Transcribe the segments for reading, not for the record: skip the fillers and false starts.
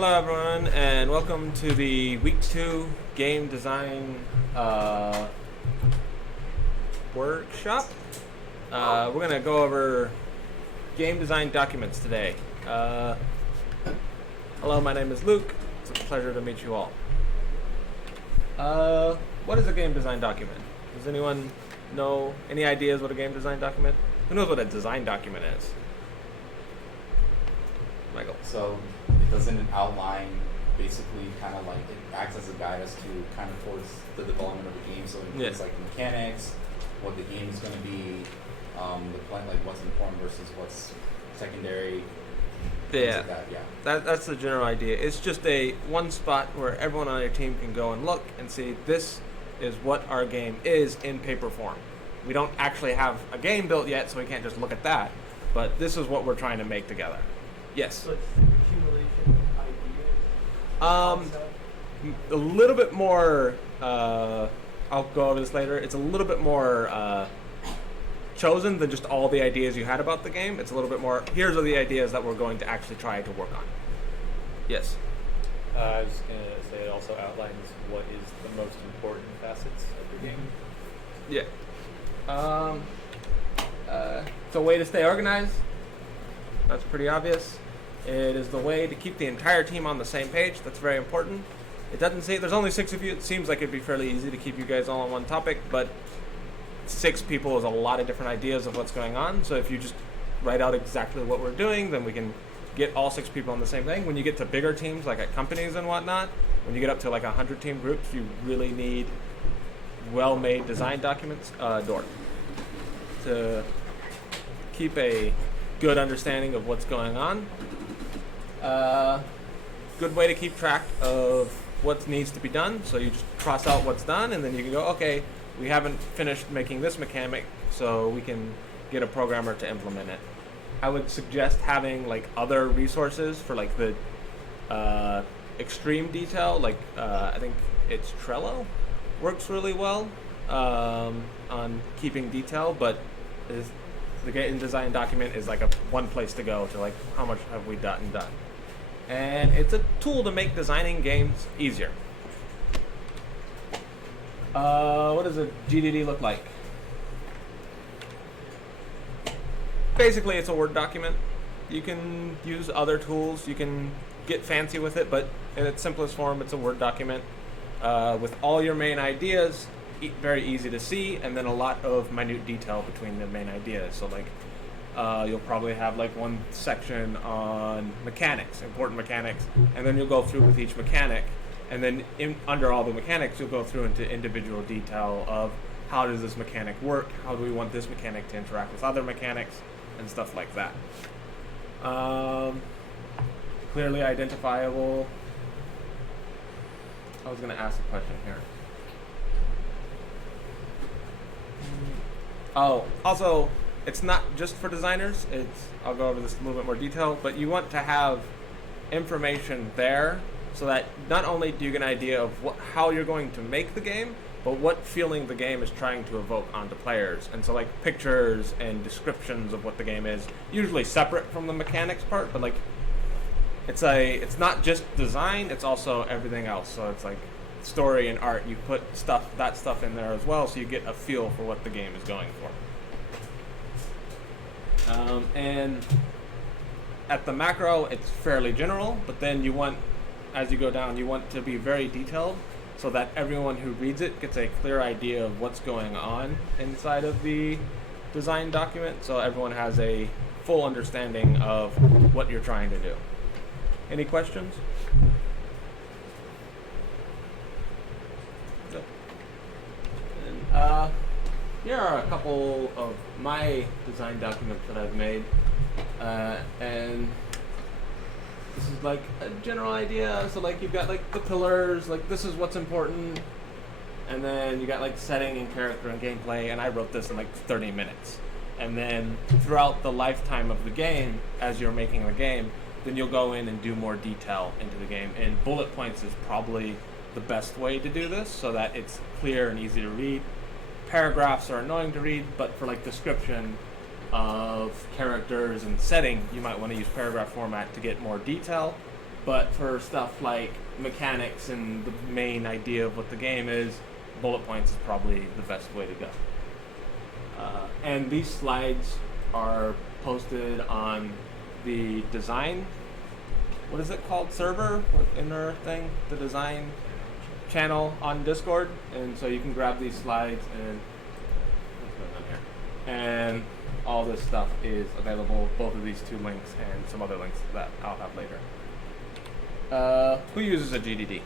Hello everyone, and welcome to the Week 2 Game Design Workshop. We're going to go over game design documents today. Hello, my name is Luke. It's a pleasure to meet you all. What is a game design document? Does anyone know any ideas what a game design document? Who knows what a design document is? Michael. So it doesn't outline, basically kind of like it acts as a guide as to kind of towards the development of the game. So it includes like mechanics, what the game is going to be, the plan, like what's important versus what's secondary. Yeah, like that. That's the general idea. It's just a one spot where everyone on your team can go and look and see this is what our game is in paper form. We don't actually have a game built yet, so we can't just look at that. But this is what we're trying to make together. Yes. So it's accumulation of ideas. A little bit more. I'll go over this later. It's a little bit more chosen than just all the ideas you had about the game. It's a little bit more. Here's are the ideas that we're going to actually try to work on. Yes. I was just going to say it also outlines what is the most important facets of the game. Yeah. It's a way to stay organized. That's pretty obvious. It is the way to keep the entire team on the same page. That's very important. It doesn't say there's only 6 of you. It seems like it'd be fairly easy to keep you guys all on one topic, but 6 people is a lot of different ideas of what's going on. So if you just write out exactly what we're doing, then we can get all 6 people on the same thing. When you get to bigger teams, like at companies and whatnot, when you get up to like 100 team groups, you really need well-made design documents, to keep a good understanding of what's going on. Good way to keep track of what needs to be done. So you just cross out what's done, and then you can go, okay, we haven't finished making this mechanic, so we can get a programmer to implement it. I would suggest having like other resources for like the extreme detail. Like I think it's Trello works really well on keeping detail, but the game design document is like one place to go to like how much have we done. And it's a tool to make designing games easier. What does a GDD look like? Basically, it's a Word document. You can use other tools. You can get fancy with it, but in its simplest form, it's a Word document with all your main ideas. Very easy to see, and then a lot of minute detail between the main ideas. So like you'll probably have like one section on mechanics, important mechanics, and then you'll go through with each mechanic, and then under all the mechanics you'll go through into individual detail of how does this mechanic work, how do we want this mechanic to interact with other mechanics, and stuff like that. Clearly identifiable. I was going to ask a question here. Oh, also, it's not just for designers. I'll go over this in a little bit more detail, but you want to have information there so that not only do you get an idea of how you're going to make the game, but what feeling the game is trying to evoke onto players. And so like pictures and descriptions of what the game is, usually separate from the mechanics part, but like it's not just design, it's also everything else. So it's like story and art, you put that stuff in there as well, so you get a feel for what the game is going for. And at the macro, it's fairly general, but then as you go down, you want to be very detailed so that everyone who reads it gets a clear idea of what's going on inside of the design document, so everyone has a full understanding of what you're trying to do. Any questions? Here are a couple of my design documents that I've made, and this is like a general idea. So like you've got like the pillars, like this is what's important, and then you got like setting and character and gameplay, and I wrote this in like 30 minutes. And then throughout the lifetime of the game, as you're making the game, then you'll go in and do more detail into the game, and bullet points is probably the best way to do this so that it's clear and easy to read. Paragraphs are annoying to read, but for like description of characters and setting, you might want to use paragraph format to get more detail. But for stuff like mechanics and the main idea of what the game is, bullet points is probably the best way to go. And these slides are posted on the design, what is it called, server in our thing, the design channel on Discord, and so you can grab these slides and what's going on here? And all this stuff is available, both of these two links and some other links that I'll have later. Who uses a GDD?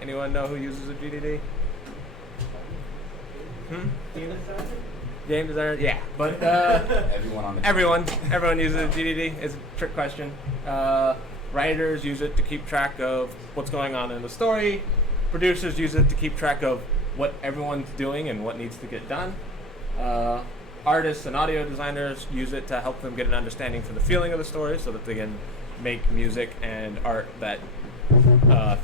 Anyone know who uses a GDD? Game designer, yeah, but everyone uses a GDD. It's a trick question. Writers use it to keep track of what's going on in the story. Producers use it to keep track of what everyone's doing and what needs to get done. Artists and audio designers use it to help them get an understanding for the feeling of the story, so that they can make music and art that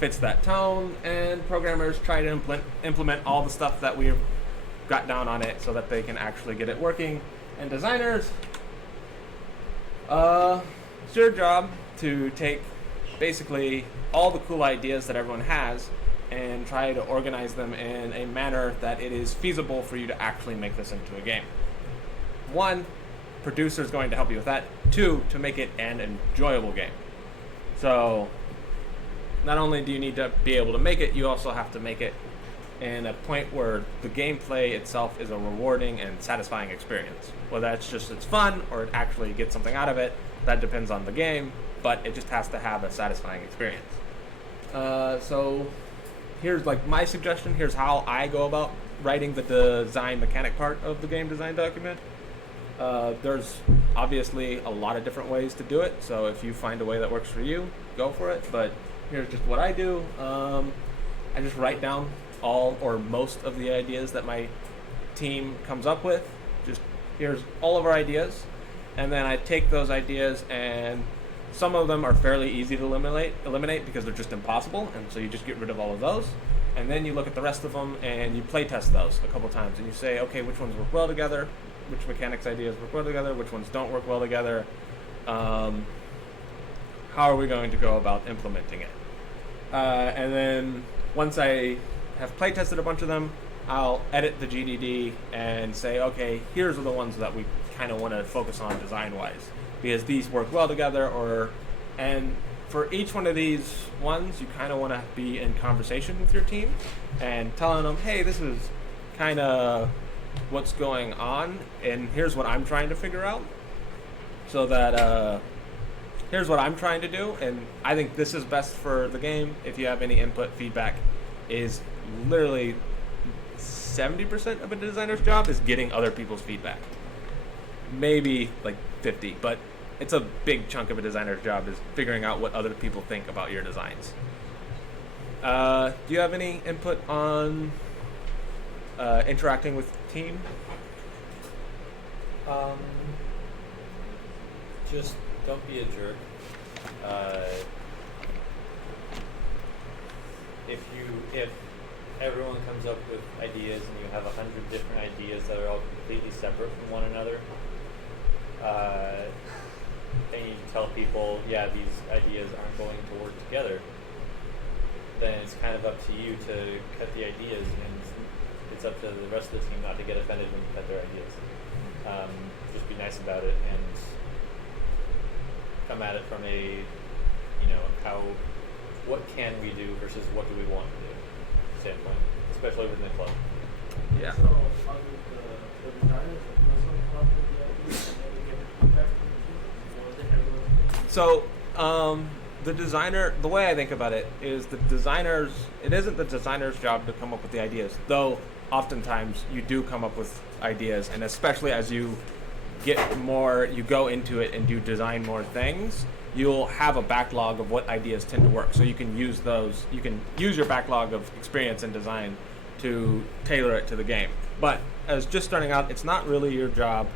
fits that tone. And programmers try to implement all the stuff that we've got down on it so that they can actually get it working. And designers, it's your job to take basically all the cool ideas that everyone has and try to organize them in a manner that it is feasible for you to actually make this into a game. One, producer is going to help you with that. Two, to make it an enjoyable game. So not only do you need to be able to make it, you also have to make it in a point where the gameplay itself is a rewarding and satisfying experience. Whether that's just it's fun or it actually gets something out of it, that depends on the game, but it just has to have a satisfying experience. So here's like my suggestion. Here's how I go about writing the design mechanic part of the game design document. There's obviously a lot of different ways to do it, so if you find a way that works for you, go for it. But here's just what I do. I just write down all or most of the ideas that my team comes up with. Just here's all of our ideas, and then I take those ideas, and some of them are fairly easy to eliminate because they're just impossible, and so you just get rid of all of those. And then you look at the rest of them and you play test those a couple times, and you say, okay, which ones work well together, which mechanics ideas work well together, which ones don't work well together, how are we going to go about implementing it. And then once I have play tested a bunch of them, I'll edit the GDD and say, okay, here's the ones that we kind of want to focus on design-wise, because these work well together. And for each one of these ones, you kind of want to be in conversation with your team and telling them, hey, this is kind of what's going on, and here's what I'm trying to figure out. So that here's what I'm trying to do, and I think this is best for the game. If you have any input, feedback is literally 70% of a designer's job is getting other people's feedback. Maybe like 50, but it's a big chunk of a designer's job is figuring out what other people think about your designs. Do you have any input on interacting with the team? Just don't be a jerk. If everyone comes up with ideas and you have 100 different ideas that are all completely separate from one another, and you tell people, yeah, these ideas aren't going to work together, then it's kind of up to you to cut the ideas, and it's up to the rest of the team not to get offended when you cut their ideas. Just be nice about it and come at it from a, what can we do versus what do we want to do standpoint, especially within the club. Yeah. So, how did the designers or person come up with the ideas and then we get the feedback from the team? Or is it everyone? So, the designer, the way I think about it is it isn't the designer's job to come up with the ideas, though oftentimes you do come up with ideas, and especially as you you go into it and do design more things, you'll have a backlog of what ideas tend to work. So you can use your backlog of experience in design to tailor it to the game. But as just starting out, it's not really your job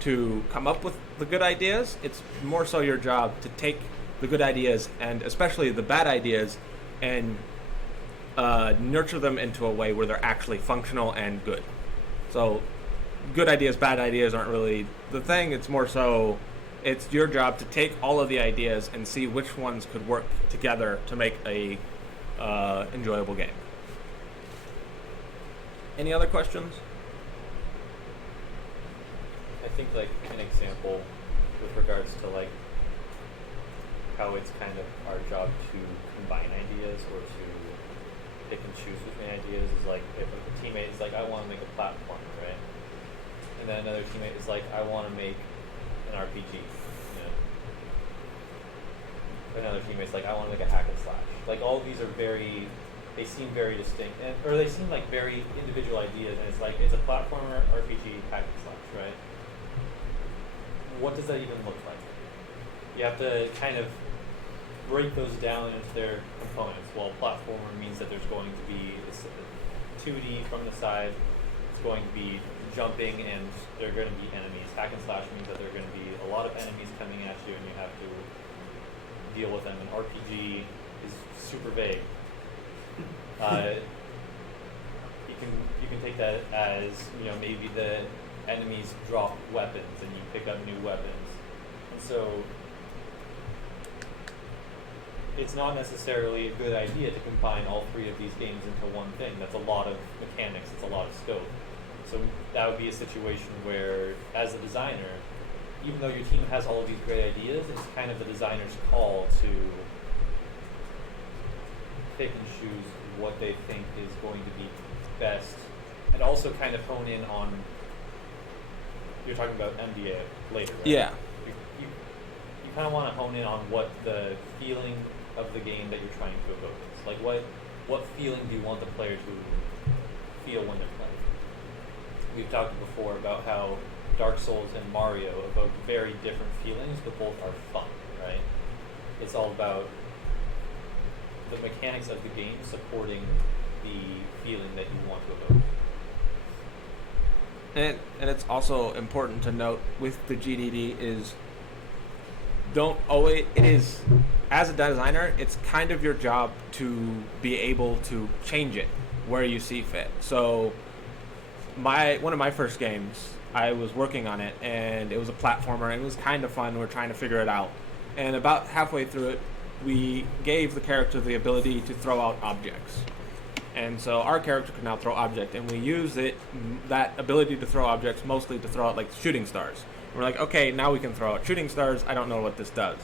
to come up with the good ideas. It's more so your job to take the good ideas, and especially the bad ideas, and nurture them into a way where they're actually functional and good. So good ideas, bad ideas aren't really the thing. It's more so it's your job to take all of the ideas and see which ones could work together to make a enjoyable game. Any other questions? I think like an example with regards to like how it's kind of our job to combine ideas or to pick and choose between ideas is like if a teammate is like, I want to make a platformer, right? And then another teammate is like, I want to make an RPG, you know? Another teammate's like, I want to make a hack and slash. Like all of these are they seem very distinct, or they seem like very individual ideas, and it's like, it's a platformer, RPG, hack and slash, right? What does that even look like? You have to kind of break those down into their components. Well, platformer means that there's going to be 2D from the side, it's going to be jumping, and there are going to be enemies. Hack and slash means that there are going to be a lot of enemies coming at you, and you have to deal with them. An RPG is super vague. You can take that as, you know, maybe the enemies drop weapons and you pick up new weapons, and so it's not necessarily a good idea to combine all three of these games into one thing. That's a lot of mechanics, it's a lot of scope. So that would be a situation where, as a designer, even though your team has all of these great ideas, it's kind of the designer's call to pick and choose what they think is going to be best, and also kind of hone in on, you're talking about MDA later, right? Yeah. You kind of want to hone in on what the feeling of the game that you're trying to evoke is. Like what feeling do you want the player to feel when they're playing? We've talked before about how Dark Souls and Mario evoke very different feelings, but both are fun, right? It's all about the mechanics of the game supporting the feeling that you want to evoke. And it's also important to note with the GDD is it is, as a designer, it's kind of your job to be able to change it where you see fit. So one of my first games, I was working on it, and it was a platformer, and it was kind of fun. We were trying to figure it out. And about halfway through it, we gave the character the ability to throw out objects. And so our character could now throw objects, and we used that ability to throw objects mostly to throw out like shooting stars. And we're like, okay, now we can throw out shooting stars. I don't know what this does.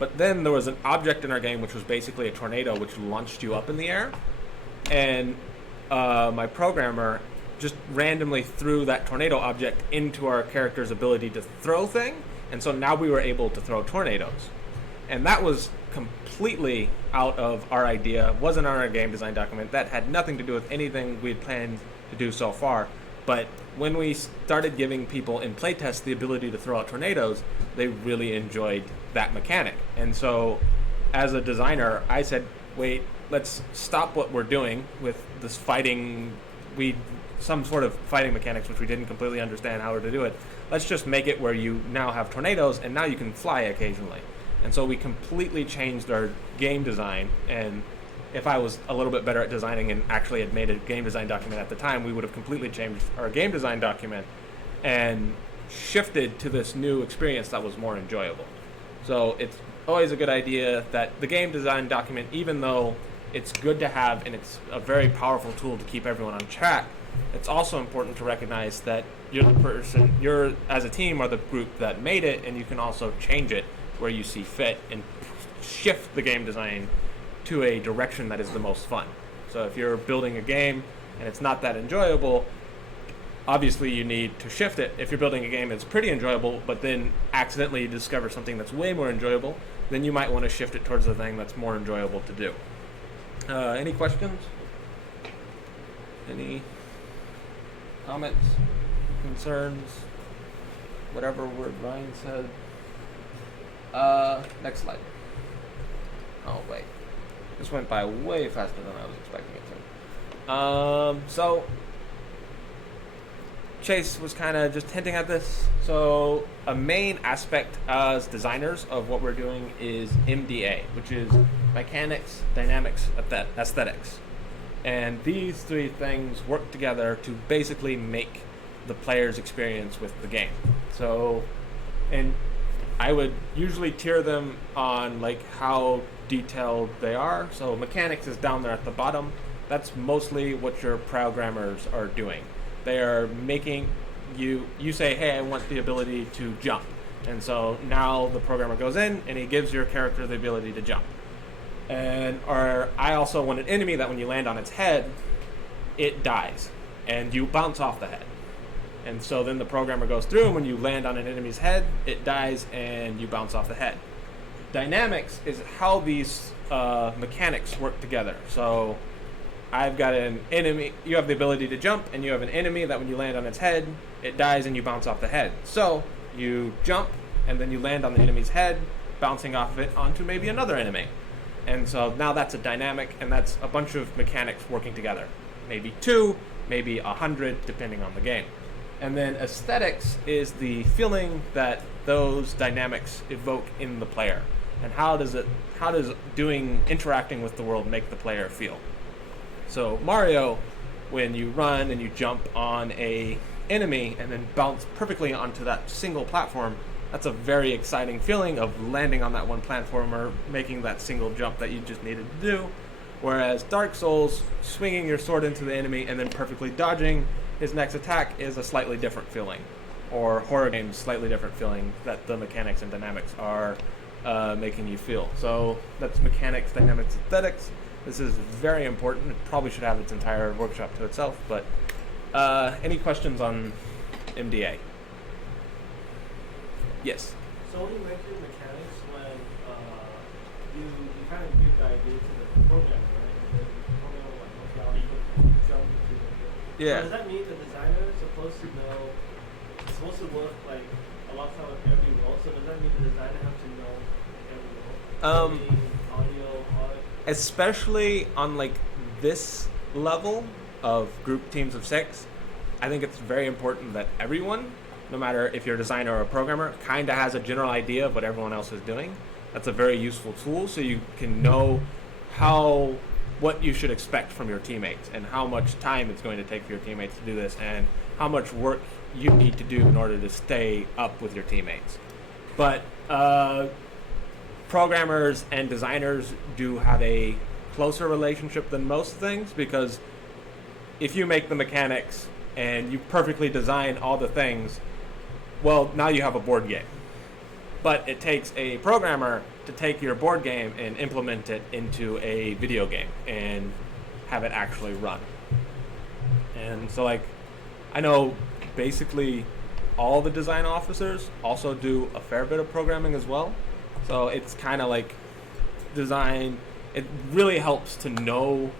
But then there was an object in our game which was basically a tornado which launched you up in the air. And my programmer just randomly threw that tornado object into our character's ability to throw thing. And so now we were able to throw tornadoes. And that was completely out of our idea, wasn't on our game design document. That had nothing to do with anything we had planned to do so far. But when we started giving people in playtests the ability to throw out tornadoes, they really enjoyed that mechanic. And so as a designer, I said, wait, let's stop what we're doing with this some sort of fighting mechanics which we didn't completely understand how to do it. Let's just make it where you now have tornadoes and now you can fly occasionally. And so we completely changed our game design, and if I was a little bit better at designing and actually had made a game design document at the time, we would have completely changed our game design document and shifted to this new experience that was more enjoyable. So it's always a good idea that the game design document, even though it's good to have and it's a very powerful tool to keep everyone on track, it's also important to recognize that you're as a team are the group that made it, and you can also change it where you see fit and shift the game design to a direction that is the most fun. So if you're building a game and it's not that enjoyable, obviously you need to shift it. If you're building a game that's pretty enjoyable, but then accidentally you discover something that's way more enjoyable, then you might want to shift it towards the thing that's more enjoyable to do. Any questions? Any comments? Concerns? Whatever word Ryan said. Next slide. Oh, wait. This went by way faster than I was expecting it to. So, Chase was kind of just hinting at this. So, a main aspect as designers of what we're doing is MDA, which is mechanics, dynamics, aesthetics. And these three things work together to basically make the player's experience with the game. So, and I would usually tier them on like how detailed they are. So mechanics is down there at the bottom. That's mostly what your programmers are doing. They are making you say, hey, I want the ability to jump. And so now the programmer goes in and he gives your character the ability to jump. Or I also want an enemy that when you land on its head, it dies and you bounce off the head. And so then the programmer goes through, and when you land on an enemy's head, it dies and you bounce off the head. Dynamics is how these mechanics work together. So I've got an enemy, you have the ability to jump, and you have an enemy that when you land on its head, it dies and you bounce off the head. So you jump, and then you land on the enemy's head, bouncing off of it onto maybe another enemy. And so now that's a dynamic, and that's a bunch of mechanics working together. Maybe 2, maybe 100, depending on the game. And then aesthetics is the feeling that those dynamics evoke in the player. And how does interacting with the world make the player feel? So Mario, when you run and you jump on a enemy and then bounce perfectly onto that single platform, that's a very exciting feeling of landing on that one platform or making that single jump that you just needed to do. Whereas Dark Souls, swinging your sword into the enemy and then perfectly dodging his next attack is a slightly different feeling. Or horror games, slightly different feeling that the mechanics and dynamics are making you feel. So that's mechanics, dynamics, aesthetics. This is very important. It probably should have its entire workshop to itself, but any questions on MDA? Yes? So when you make your mechanics, when you kind of give the idea to the programmer, right? And then the programmer will like, okay, I'll jump into it. Yeah. So does that mean the designer is supposed to know, it's supposed to work like alongside with every role? So does that mean the designer has to know every role? Audio, art? Especially on like this level of group teams of 6, I think it's very important that everyone, no matter if you're a designer or a programmer, kind of has a general idea of what everyone else is doing. That's a very useful tool, so you can know what you should expect from your teammates and how much time it's going to take for your teammates to do this and how much work you need to do in order to stay up with your teammates. But programmers and designers do have a closer relationship than most things, because if you make the mechanics and you perfectly design all the things, well, now you have a board game. But it takes a programmer to take your board game and implement it into a video game and have it actually run. And so, like, I know basically all the design officers also do a fair bit of programming as well. So it's kind of like design. It really helps to know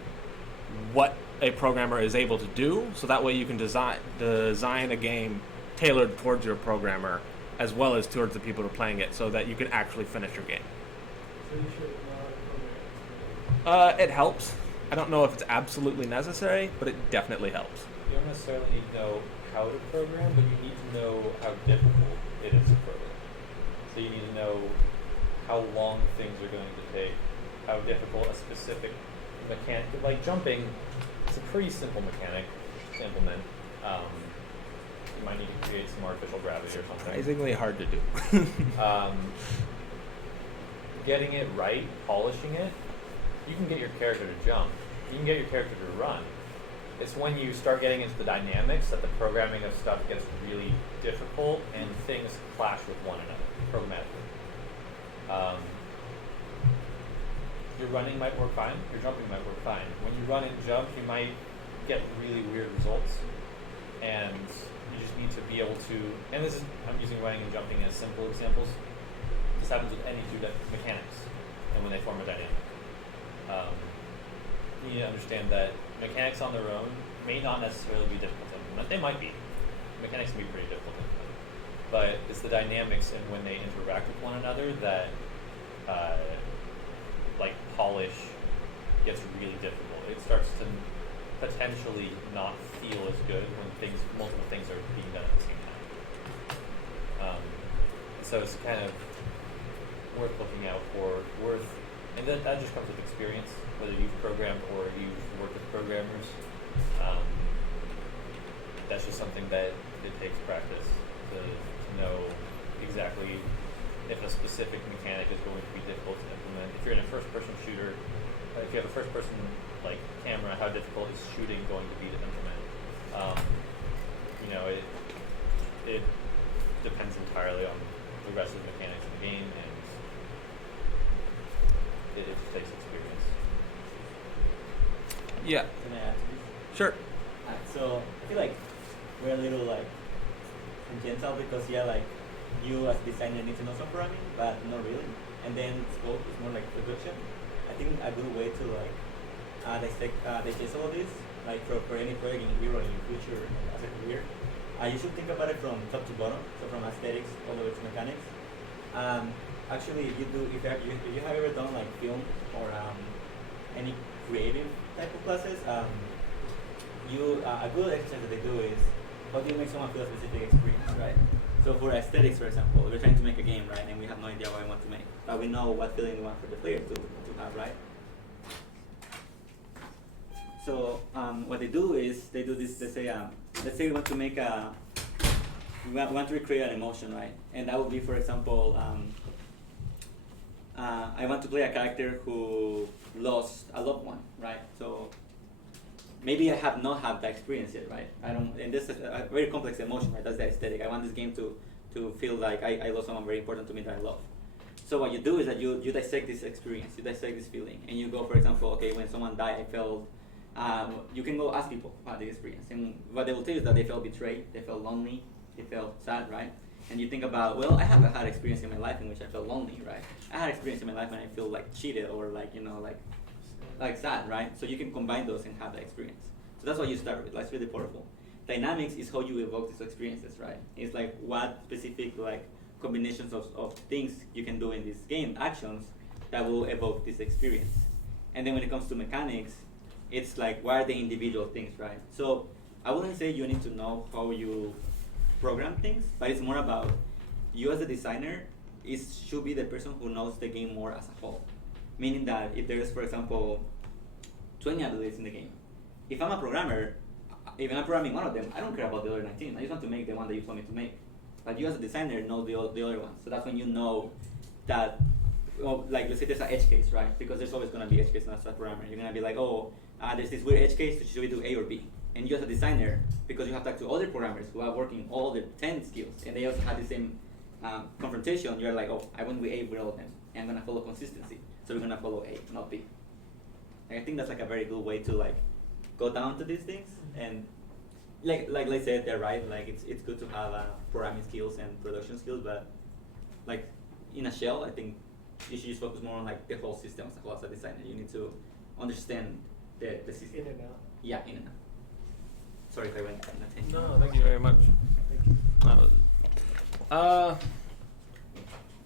what a programmer is able to do, so that way you can design a game tailored towards your programmer as well as towards the people who are playing it, so that you can actually finish your game. So you should program. It helps. I don't know if it's absolutely necessary, but it definitely helps. You don't necessarily need to know how to program, but you need to know how difficult it is to program. So you need to know how long things are going to take, how difficult a specific mechanic, like jumping, it's a pretty simple mechanic to implement. You might need to create some artificial gravity or something. Surprisingly hard to do. Getting it right, polishing it, you can get your character to jump. You can get your character to run. It's when you start getting into the dynamics that the programming of stuff gets really difficult and things clash with one another programmatically. Your running might work fine, your jumping might work fine. When you run and jump, you might get really weird results. And you just need to be able to, and this is, I'm using running and jumping as simple examples. This happens with any two mechanics and when they form a dynamic. You need to understand that mechanics on their own may not necessarily be difficult to implement. They might be. Mechanics can be pretty difficult to implement. But it's the dynamics and when they interact with one another that like polish gets really difficult. It starts to potentially not feel as good when multiple things are being done at the same time. So it's kind of worth looking out for, and that just comes with experience, whether you've programmed or you've worked with programmers. That's just something that it takes practice to know exactly if a specific mechanic is going to be difficult to implement. If you're in a first-person shooter, if you have a first-person like camera, how difficult is shooting going to be to implement? It depends entirely on the rest of the mechanics of the game, and it just takes experience. Yeah. Can I add to this? Sure. So I feel like we're a little like tangential because like you as a designer need to know some programming, but not really. And then scope is more like production. I think a good way to like digest all of this, like for any project in here or in the future as a career, you should think about it from top to bottom, so from aesthetics all the way to mechanics. Actually, if you have ever done like film or any creative type of classes, a good exercise that they do is how do you make someone feel a specific experience, right? So for aesthetics, for example, we're trying to make a game, right, and we have no idea what we want to make, but we know what feeling we want for the player to have, right? So what they do is they do this. They say, let's say we want to make we want to recreate an emotion, right? And that would be, for example, I want to play a character who lost a loved one, right? So maybe I have not had that experience yet, right? And this is a very complex emotion, right? That's the aesthetic. I want this game to feel like I lost someone very important to me that I love. So what you do is that you dissect this experience, you dissect this feeling, and you go, for example, okay, when someone died, I felt. You can go ask people about the experience, and what they will tell you is that they felt betrayed, they felt lonely, they felt sad, right? And you think about, well, I haven't had experience in my life in which I felt lonely, right? I had experience in my life when I feel like cheated or like sad, right? So you can combine those and have that experience. So that's what you start with. That's really powerful. Dynamics is how you evoke these experiences, right? It's like what specific like combinations of things you can do in this game, actions that will evoke this experience. And then when it comes to mechanics, it's like what are the individual things, right? So I wouldn't say you need to know how you program things, but it's more about you as a designer should be the person who knows the game more as a whole. Meaning that if there is, for example, 20 abilities in the game, if I'm a programmer, if I'm programming one of them, I don't care about the other 19. I just want to make the one that you told me to make. But you as a designer know the other ones. So that's when you know that, well, like let's say there's an edge case, right? Because there's always going to be edge case as a programmer. You're going to be like, there's this weird edge case, should we do A or B? And you as a designer, because you have talked to other programmers who are working all the 10 skills, and they also have the same confrontation, you're like, I went with A with all of them, and I'm going to follow consistency. So we're going to follow A, not B. And I think that's like a very good way to like go down to these things. And like I said, they're right. Like it's good to have programming skills and production skills, but like in a shell, I think you should just focus more on like the whole system as a whole as a designer. You need to understand the system. In and out. Yeah, in and out. Sorry if I went on a tangent. No, thank you very much. Thank you.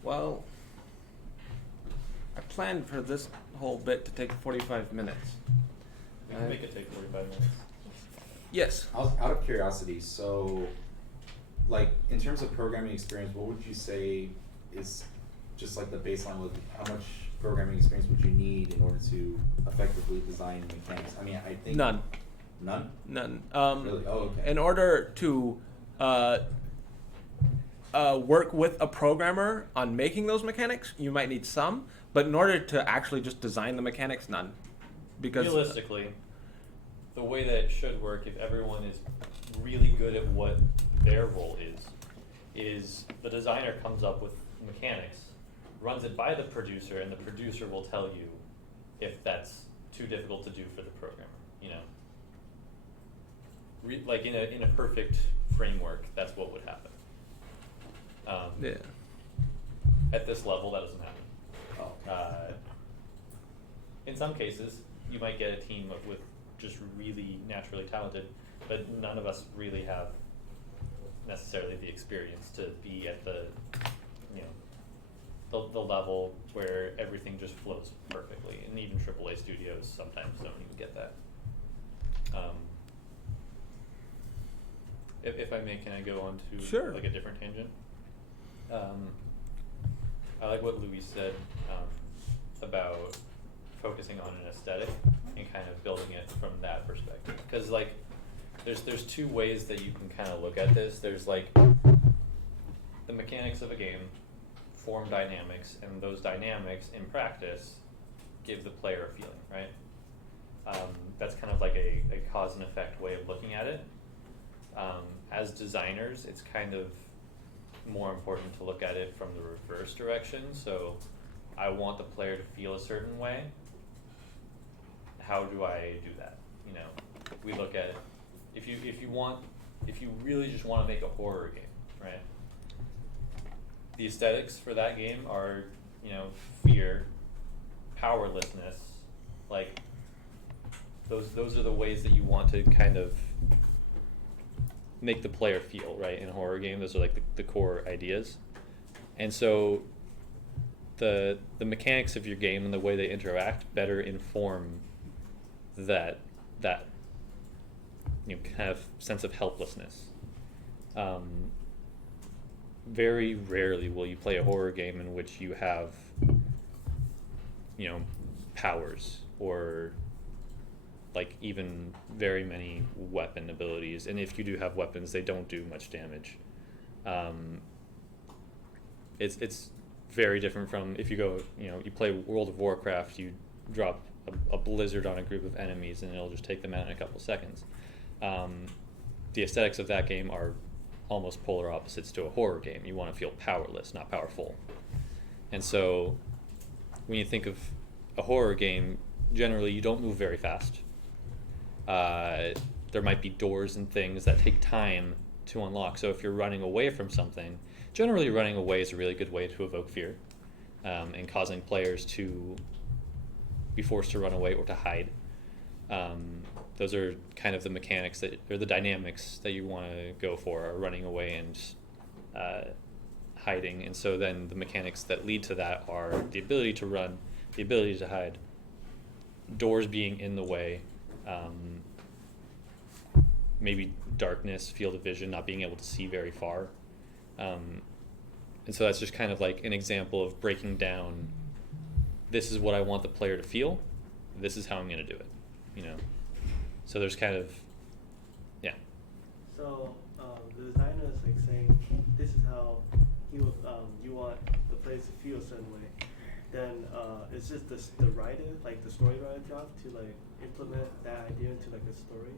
Well, I planned for this whole bit to take 45 minutes. We can make it take 45 minutes. Yes. Out of curiosity, so like in terms of programming experience, what would you say is just like the baseline with how much programming experience would you need in order to effectively design mechanics? I mean, I think None. None? None. Really? Oh, okay. In order to work with a programmer on making those mechanics, you might need some, but in order to actually just design the mechanics, none. Because realistically, the way that it should work, if everyone is really good at what their role is the designer comes up with mechanics, runs it by the producer, and the producer will tell you if that's too difficult to do for the programmer. You know, like in a perfect framework, that's what would happen. yeah. At this level, that doesn't happen. Oh, okay. In some cases, you might get a team with just really naturally talented, but none of us really have necessarily the experience to be at the level where everything just flows perfectly. And even AAA studios sometimes don't even get that. If I may, can I go on to Sure. like a different tangent? I like what Luis said about focusing on an aesthetic and kind of building it from that perspective. Because like, there's two ways that you can kind of look at this. There's like the mechanics of a game form dynamics, and those dynamics in practice give the player a feeling, right? That's kind of like a cause and effect way of looking at it. As designers, it's kind of more important to look at it from the reverse direction. So I want the player to feel a certain way. How do I do that? You know, we look at if you really just want to make a horror game, right? The aesthetics for that game are, you know, fear, powerlessness, like those are the ways that you want to kind of make the player feel, right? In a horror game, those are like the core ideas. And so the mechanics of your game and the way they interact better inform that you know, kind of sense of helplessness. Very rarely will you play a horror game in which you have, you know, powers or like even very many weapon abilities, and if you do have weapons, they don't do much damage. It's very different from if you go, you know, you play World of Warcraft, you drop a blizzard on a group of enemies and it'll just take them out in a couple seconds. The aesthetics of that game are almost polar opposites to a horror game. You want to feel powerless, not powerful. And so when you think of a horror game, generally you don't move very fast. There might be doors and things that take time to unlock. So if you're running away from something, generally running away is a really good way to evoke fear, and causing players to be forced to run away or to hide. Those are kind of the mechanics or the dynamics that you want to go for, are running away and hiding. And so then the mechanics that lead to that are the ability to run, the ability to hide, doors being in the way, maybe darkness, field of vision, not being able to see very far. And so that's just kind of like an example of breaking down, this is what I want the player to feel, this is how I'm going to do it, you know. So there's kind of, yeah. So the designer is like saying, this is how you want the players to feel a certain way. Then it's just the writer, like the story writer job to like implement that idea into like a story.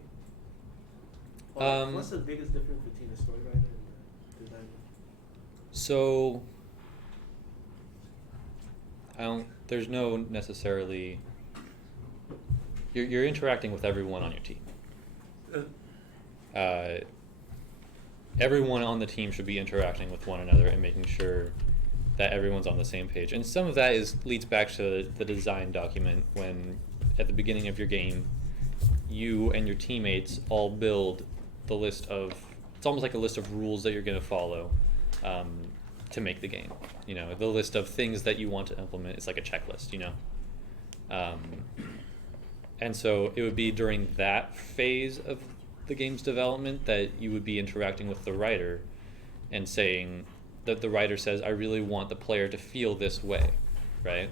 Or what's the biggest difference between the story writer and the designer? So there's no necessarily, you're interacting with everyone on your team. Everyone on the team should be interacting with one another and making sure that everyone's on the same page. And some of that leads back to the design document, when at the beginning of your game, you and your teammates all build the list of, it's almost like a list of rules that you're going to follow to make the game. You know, the list of things that you want to implement is like a checklist, you know. And so it would be during that phase of the game's development that you would be interacting with the writer and saying that the writer says, I really want the player to feel this way, right?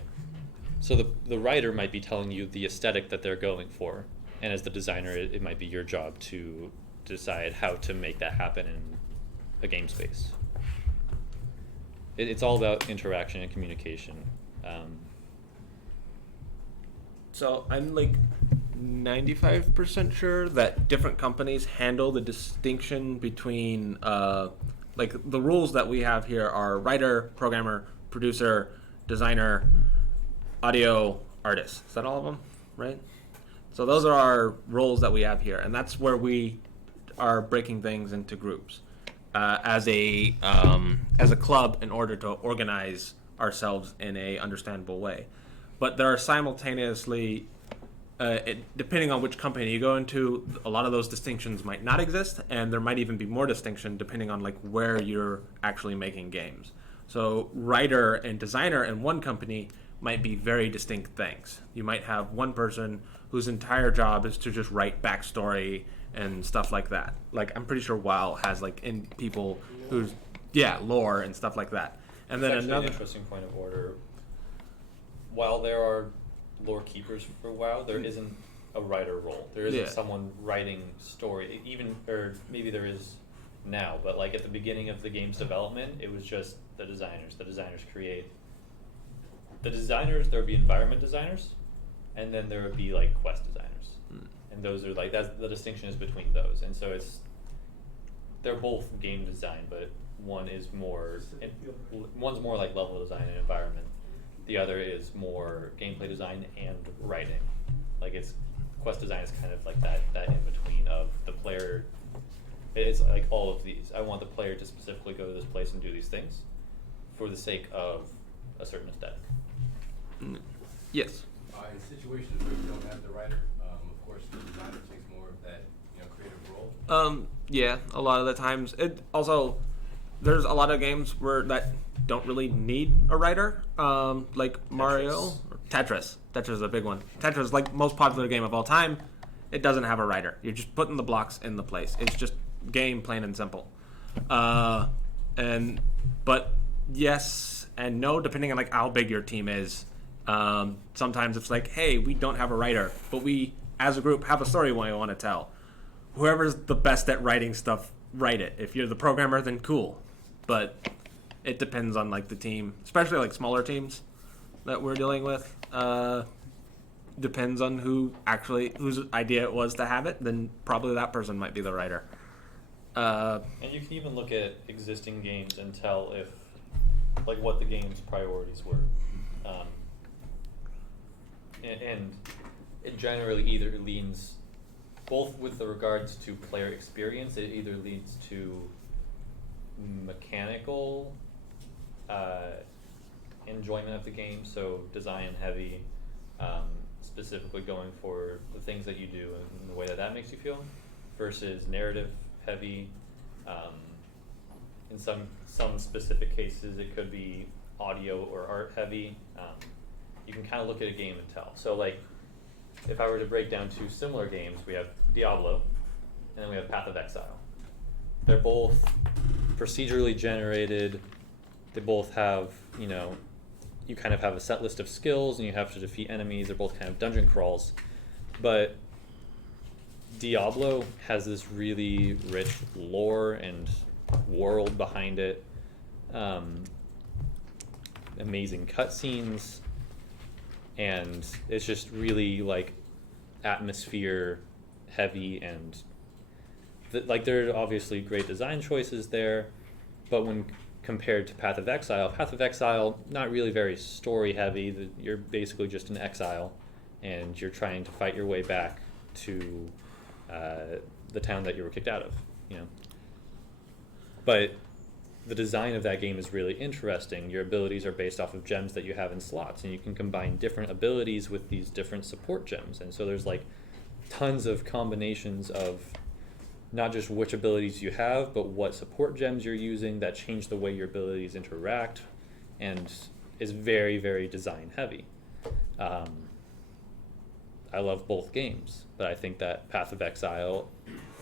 So the writer might be telling you the aesthetic that they're going for, and as the designer, it might be your job to decide how to make that happen in a game space. It's all about interaction and communication. So I'm like 95% sure that different companies handle the distinction between like the rules that we have here are writer, programmer, producer, designer, audio, artist. Is that all of them, right? So those are our roles that we have here, and that's where we are breaking things into groups as a club in order to organize ourselves in a understandable way. But there are simultaneously, depending on which company you go into, a lot of those distinctions might not exist, and there might even be more distinction depending on like where you're actually making games. So writer and designer in one company might be very distinct things. You might have one person whose entire job is to just write backstory and stuff like that. Like I'm pretty sure WoW has like in people who's lore and stuff like that. And It's then actually another an interesting point of order. While there are lore keepers for WoW, there isn't a writer role. There isn't someone writing story. Even, or maybe there is now, but like at the beginning of the game's development, it was just the designers. The designers create. The designers, there would be environment designers, and then there would be like quest designers, and those are like that's the distinction is between those, and so they're both game design, but one is more one's more like level design and environment. The other is more gameplay design and writing. Like it's quest design is kind of like that in between of the player. It's like all of these. I want the player to specifically go to this place and do these things for the sake of a certain aesthetic. Yes. In situations where you don't have the writer, of course the designer takes more of that, creative role. Yeah, a lot of the times. It also, there's a lot of games that don't really need a writer, like Mario or Tetris. Tetris is a big one. Tetris is like most popular game of all time. It doesn't have a writer. You're just putting the blocks in the place. It's just game, plain and simple. But yes and no, depending on like how big your team is. Sometimes it's like, hey, we don't have a writer, but we, as a group, have a story we want to tell. Whoever's the best at writing stuff, write it. If you're the programmer, then cool. But it depends on like the team, especially like smaller teams that we're dealing with. Depends on whose idea it was to have it. Then probably that person might be the writer. And you can even look at existing games and tell if, like, what the game's priorities were. And it generally either leans, both with the regards to player experience, it either leads to mechanical enjoyment of the game, so design heavy, specifically going for the things that you do and the way that makes you feel, versus narrative heavy. In some specific cases, it could be audio or art heavy. You can kind of look at a game and tell. So like, if I were to break down two similar games, we have Diablo, and then we have Path of Exile. They're both procedurally generated. They both have, you kind of have a set list of skills, and you have to defeat enemies. They're both kind of dungeon crawls. But Diablo has this really rich lore and world behind it. Amazing cutscenes. And it's just really like atmosphere heavy, and like there are obviously great design choices there, but when compared to Path of Exile, not really very story heavy. You're basically just an exile, and you're trying to fight your way back to the town that you were kicked out of. But the design of that game is really interesting. Your abilities are based off of gems that you have in slots, and you can combine different abilities with these different support gems. And so there's like tons of combinations of not just which abilities you have, but what support gems you're using that change the way your abilities interact, and is very, very design heavy. I love both games, but I think that Path of Exile,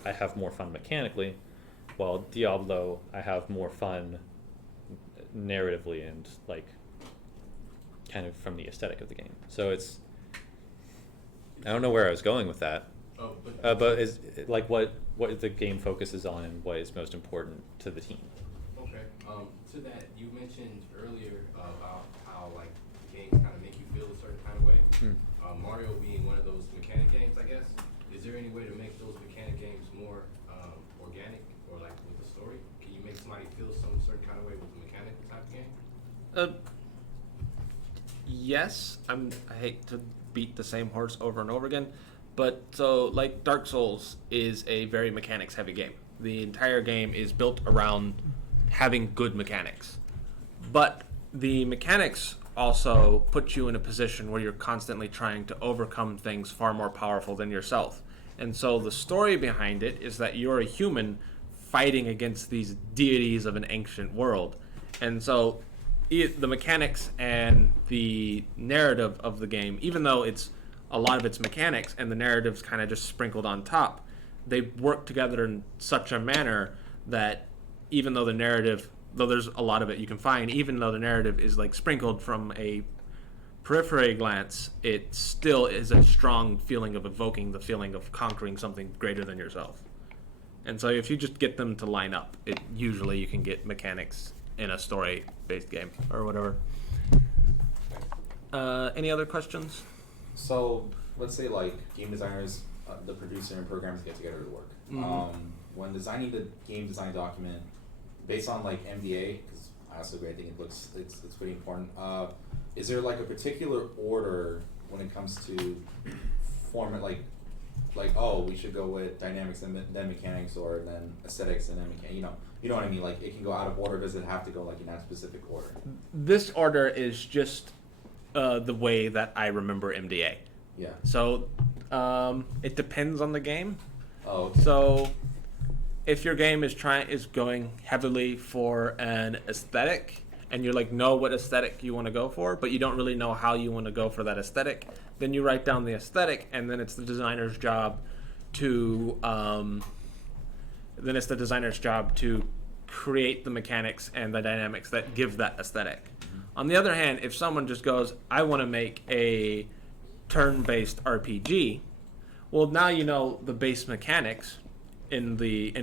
I have more fun mechanically, while Diablo, I have more fun narratively and like kind of from the aesthetic of the game. So it's, I don't know where I was going with that. But is like what the game focuses on and what is most important to the team. Okay. To that, you mentioned earlier about how like the games kind of make you feel a certain kind of way. Mario being one of those mechanic games, I guess. Is there any way to make those mechanic games more organic, or like with the story? Can you make somebody feel some certain kind of way with the mechanic type of game? Yes. I hate to beat the same horse over and over again, but so like Dark Souls is a very mechanics heavy game. The entire game is built around having good mechanics, but the mechanics also put you in a position where you're constantly trying to overcome things far more powerful than yourself. And so the story behind it is that you're a human fighting against these deities of an ancient world. And so the mechanics and the narrative of the game, even though it's a lot of its mechanics and the narrative's kind of just sprinkled on top, they work together in such a manner that even though the narrative, though there's a lot of it you can find, even though the narrative is like sprinkled from a periphery glance, it still is a strong feeling of evoking the feeling of conquering something greater than yourself. And so if you just get them to line up, usually you can get mechanics in a story-based game or whatever. Any other questions? So let's say like game designers, the producer and programmers get together to work. When designing the game design document, based on like MDA, because I also agree, I think it's pretty important. Is there like a particular order when it comes to format, like oh, we should go with dynamics and then mechanics, or then aesthetics and then mechanics? You know what I mean? Like it can go out of order. Does it have to go like in that specific order? This order is just the way that I remember MDA. Yeah. So it depends on the game. Oh. Okay. So if your game is going heavily for an aesthetic, and you're like know what aesthetic you want to go for, but you don't really know how you want to go for that aesthetic, then you write down the aesthetic, and then it's the designer's job to create the mechanics and the dynamics that give that aesthetic. On the other hand, if someone just goes, I want to make a turn-based RPG, well, now you know the base mechanics in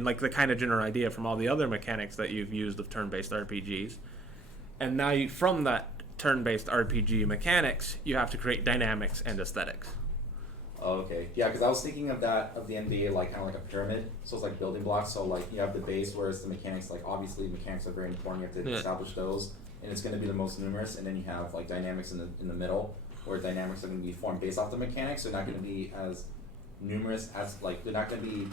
like the kind of general idea from all the other mechanics that you've used of turn-based RPGs. And now from that turn-based RPG mechanics, you have to create dynamics and aesthetics. Oh, okay. Yeah, because I was thinking of the NDA like kind of like a pyramid. So it's like building blocks. So like you have the base, whereas the mechanics, like obviously mechanics are very important. You have to establish those, and it's going to be the most numerous. And then you have like dynamics in the middle, where dynamics are going to be formed based off the mechanics. They're not going to be as numerous as like they're not going to be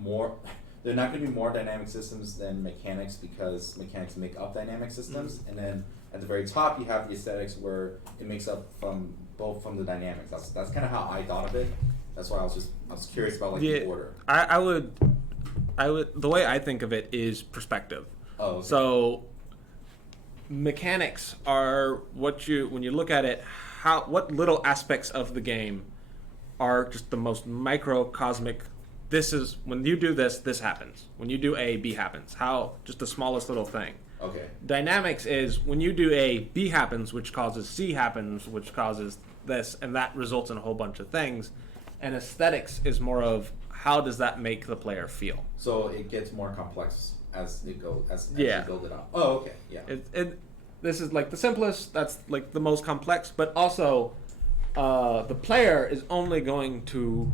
more dynamic systems than mechanics, because mechanics make up dynamic systems. And then at the very top you have the aesthetics, where it makes up from the dynamics. That's kind of how I thought of it. That's why I was curious about like the order. I would the way I think of it is perspective. Oh, okay. So mechanics are when you look at it, what little aspects of the game are just the most microcosmic. This is when you do this happens. When you do A, B happens. How just the smallest little thing. Okay. Dynamics is when you do A, B happens, which causes C happens, which causes this, and that results in a whole bunch of things. And aesthetics is more of how does that make the player feel. So it gets more complex as you build it up. Oh, okay. Yeah. This is like the simplest. That's like the most complex, but also the player is only going to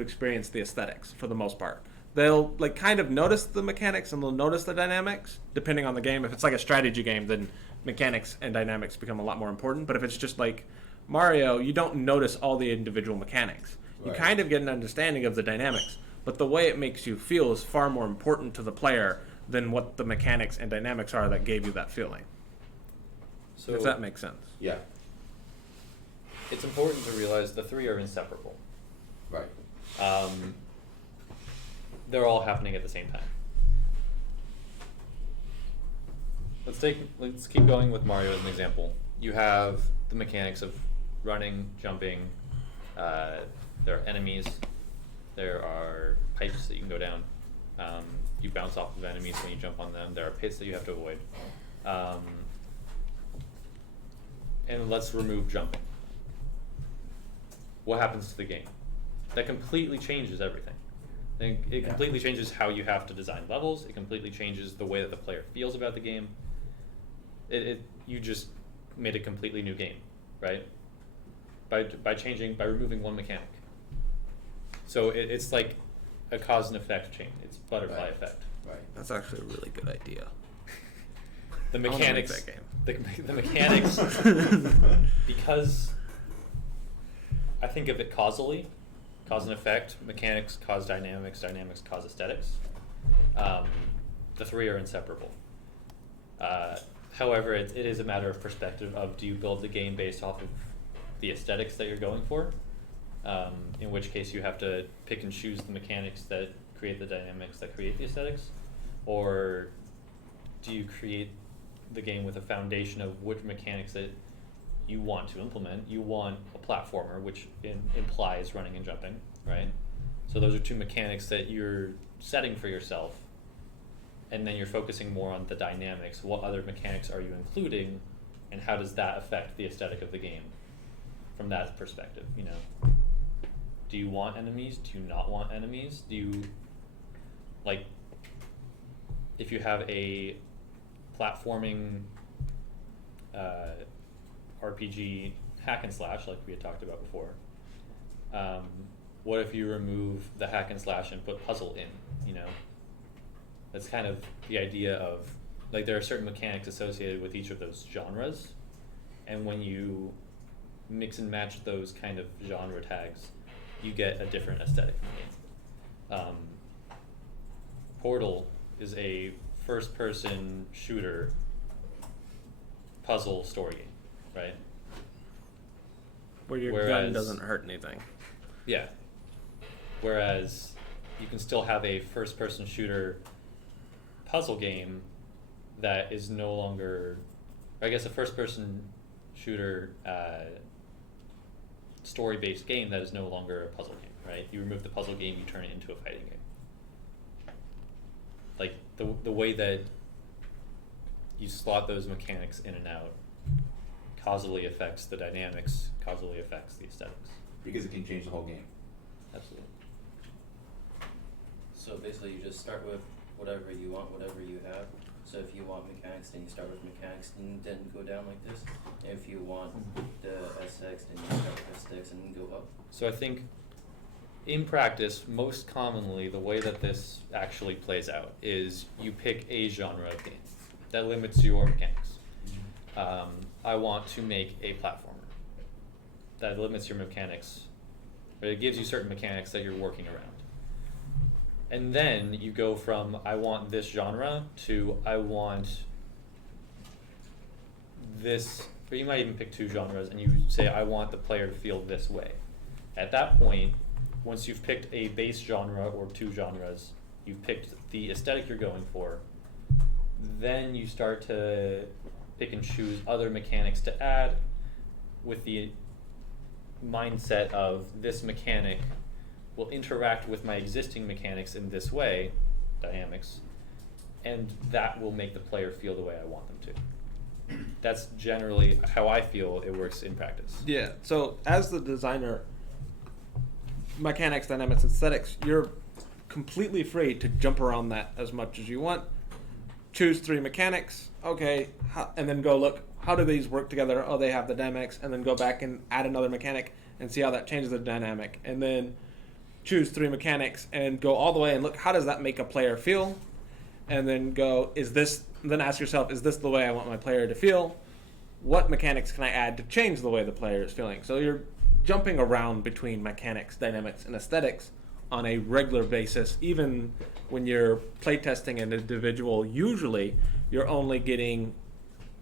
experience the aesthetics for the most part. They'll like kind of notice the mechanics and they'll notice the dynamics depending on the game. If it's like a strategy game, then mechanics and dynamics become a lot more important. But if it's just like Mario, you don't notice all the individual mechanics. You kind of get an understanding of the dynamics, but the way it makes you feel is far more important to the player than what the mechanics and dynamics are that gave you that feeling. So if that makes sense. Yeah. It's important to realize the three are inseparable. Right. They're all happening at the same time. Let's keep going with Mario as an example. You have the mechanics of running, jumping. There are enemies. There are pipes that you can go down. You bounce off of enemies when you jump on them. There are pits that you have to avoid. And let's remove jumping. What happens to the game? That completely changes everything. It completely changes how you have to design levels. It completely changes the way that the player feels about the game. You just made a completely new game, right? By removing one mechanic. So it's like a cause and effect chain. It's butterfly effect. Right. That's actually a really good idea. The mechanics. I wanna make that game. The mechanics. Because I think of it causally. Cause and effect, mechanics cause dynamics, dynamics cause aesthetics. The three are inseparable. However, it is a matter of perspective of, do you build the game based off of the aesthetics that you're going for? In which case you have to pick and choose the mechanics that create the dynamics that create the aesthetics? Or do you create the game with a foundation of which mechanics that you want to implement? You want a platformer, which implies running and jumping, right? So those are two mechanics that you're setting for yourself, and then you're focusing more on the dynamics. What other mechanics are you including, and how does that affect the aesthetic of the game from that perspective, you know? Do you want enemies? Do you not want enemies? Do you, like, if you have a platforming RPG hack and slash, like we had talked about before, what if you remove the hack and slash and put puzzle in, you know? That's kind of the idea of, like, there are certain mechanics associated with each of those genres, and when you mix and match those kind of genre tags, you get a different aesthetic from the game. Portal is a first-person shooter puzzle story game, right? Where your gun doesn't hurt anything. Yeah. Whereas you can still have a first-person shooter puzzle game that is no longer, I guess, a first-person shooter story-based game that is no longer a puzzle game, right? You remove the puzzle game, you turn it into a fighting game. Like, the way that you slot those mechanics in and out causally affects the dynamics, causally affects the aesthetics. Because it can change the whole game. Absolutely. So basically you just start with whatever you want, whatever you have. So if you want mechanics, then you start with mechanics and then go down like this. If you want the SX, then you start with SX and then go up. So I think in practice, most commonly, the way that this actually plays out is you pick a genre of game that limits your mechanics. I want to make a platformer. That limits your mechanics, but it gives you certain mechanics that you're working around. And then you go from I want this genre to I want this, or you might even pick two genres and you say I want the player to feel this way. At that point, once you've picked a base genre or two genres, you've picked the aesthetic you're going for, then you start to pick and choose other mechanics to add with the mindset of this mechanic will interact with my existing mechanics in this way, dynamics, and that will make the player feel the way I want them to. That's generally how I feel it works in practice. Yeah, so as the designer, mechanics, dynamics, aesthetics, you're completely free to jump around that as much as you want. Choose 3 mechanics, okay, and then go look, how do these work together? Oh, they have the dynamics, and then go back and add another mechanic and see how that changes the dynamic. And then choose 3 mechanics and go all the way and look, how does that make a player feel? And then go, then ask yourself, is this the way I want my player to feel? What mechanics can I add to change the way the player is feeling? So you're jumping around between mechanics, dynamics, and aesthetics on a regular basis. Even when you're playtesting an individual, usually you're only getting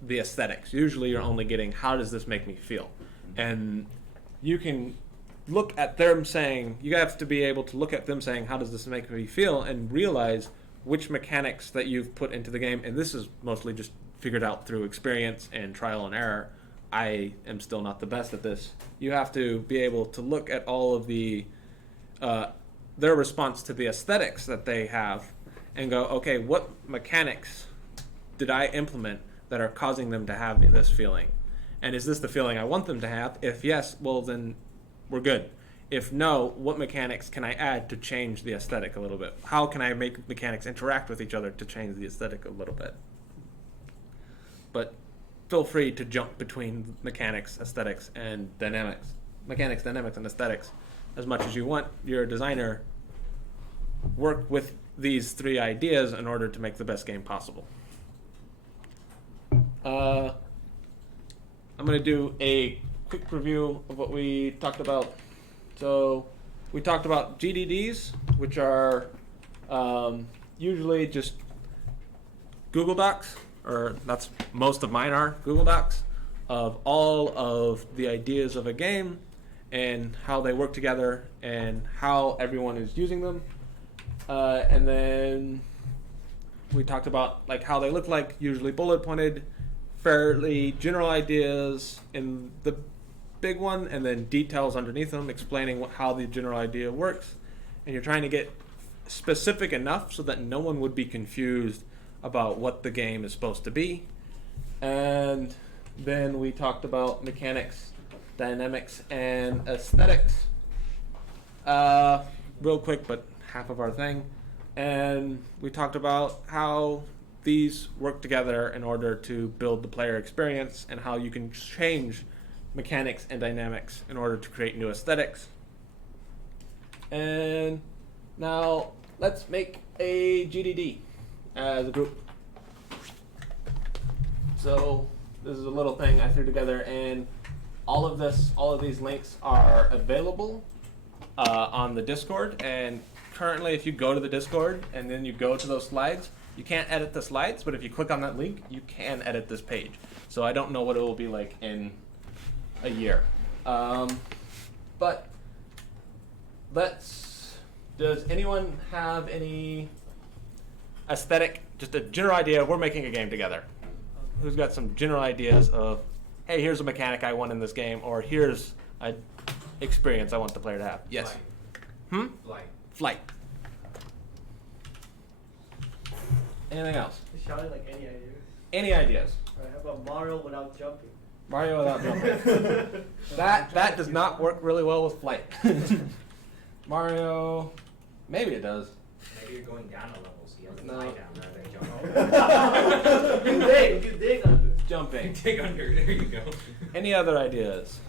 the aesthetics. Usually you're only getting, how does this make me feel? And you can look at them saying, you have to be able to look at them saying, how does this make me feel? And realize which mechanics that you've put into the game. And this is mostly just figured out through experience and trial and error. I am still not the best at this. You have to be able to look at all of the their response to the aesthetics that they have and go, okay, what mechanics did I implement that are causing them to have this feeling? And is this the feeling I want them to have? If yes, well, then we're good. If no, what mechanics can I add to change the aesthetic a little bit? How can I make mechanics interact with each other to change the aesthetic a little bit? But feel free to jump between mechanics, aesthetics, and dynamics. Mechanics, dynamics, and aesthetics as much as you want. You're a designer. Work with these 3 ideas in order to make the best game possible. I'm going to do a quick review of what we talked about. So we talked about GDDs, which are usually just Google Docs, or that's most of mine are Google Docs, of all of the ideas of a game and how they work together and how everyone is using them. And then we talked about like how they look like, usually bullet pointed, fairly general ideas in the big one, and then details underneath them explaining how the general idea works. And you're trying to get specific enough so that no one would be confused about what the game is supposed to be. And then we talked about mechanics, dynamics, and aesthetics. real quick, but half of our thing. And we talked about how these work together in order to build the player experience and how you can change mechanics and dynamics in order to create new aesthetics. And now let's make a GDD as a group. So this is a little thing I threw together, and all of these links are available on the Discord. And currently, if you go to the Discord and then you go to those slides, you can't edit the slides, but if you click on that link, you can edit this page. So I don't know what it will be like in a year. But does anyone have any aesthetic, just a general idea? We're making a game together. Who's got some general ideas of, hey, here's a mechanic I want in this game, or here's an experience I want the player to have? Yes. Flight. Anything else? Just shouting like any idea. Any ideas? Alright, how about Mario without jumping? Mario without jumping. that does not work really well with flight. Mario, maybe it does. Maybe you're going down a level, so you have to No. fly down rather than jump. You can dig on this. Jumping. Dig under, there you go. Any other ideas?